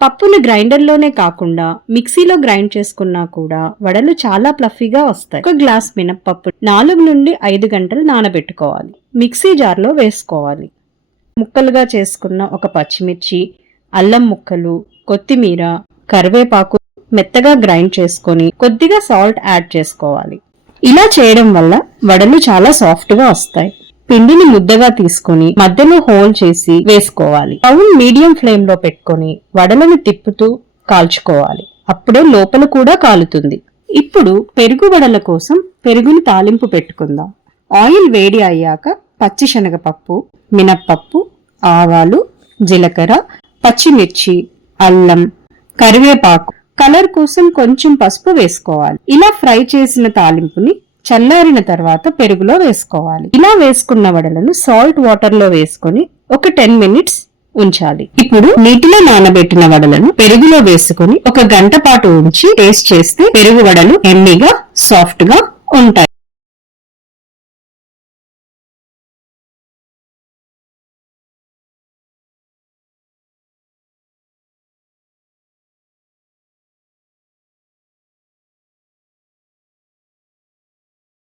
పప్పుని గ్రైండర్లోనే కాకుండా మిక్సీలో గ్రైండ్ చేసుకున్నా కూడా వడలు చాలా ప్లఫీగా వస్తాయి. ఒక గ్లాస్ మినప్పప్పు 4 నుండి 5 గంటలు నానబెట్టుకోవాలి. మిక్సీ జార్లో వేసుకోవాలి. ముక్కలుగా చేసుకున్న ఒక పచ్చిమిర్చి, అల్లం ముక్కలు, కొత్తిమీర, కరివేపాకు మెత్తగా గ్రైండ్ చేసుకొని కొద్దిగా సాల్ట్ యాడ్ చేసుకోవాలి. ఇలా చేయడం వల్ల వడలు చాలా సాఫ్ట్ గా వస్తాయి. పిండిని ముద్దగా తీసుకొని మధ్యలో హోల్ చేసి వేసుకోవాలి. స్టవ్ మీడియం ఫ్లేమ్ లో పెట్టుకొని వడలను తిప్పుతూ కాల్చుకోవాలి. అప్పుడే లోపల కూడా కాలుతుంది. ఇప్పుడు పెరుగు వడల కోసం పెరుగుని తాలింపు పెట్టుకుందాం. ఆయిల్ వేడి అయ్యాక పచ్చిశనగపప్పు, మినప్పప్పు, ఆవాలు, జీలకర్ర, పచ్చిమిర్చి, అల్లం, కరివేపాకు, కలర్ కోసం కొంచెం పసుపు వేసుకోవాలి. ఇలా ఫ్రై చేసిన తాలింపుని చల్లారిన తర్వాత పెరుగులో వేసుకోవాలి. ఇలా వేసుకున్న వడలను సాల్ట్ వాటర్ లో వేసుకొని ఒక 10 మినిట్స్ ఉంచాలి. ఇప్పుడు నీటిలో నానబెట్టిన వడలను పెరుగులో వేసుకొని 1 గంట పాటు ఉంచి టేస్ట్ చేస్తే పెరుగు వడలు ఎమ్మీగా సాఫ్ట్ గా ఉంటాయి.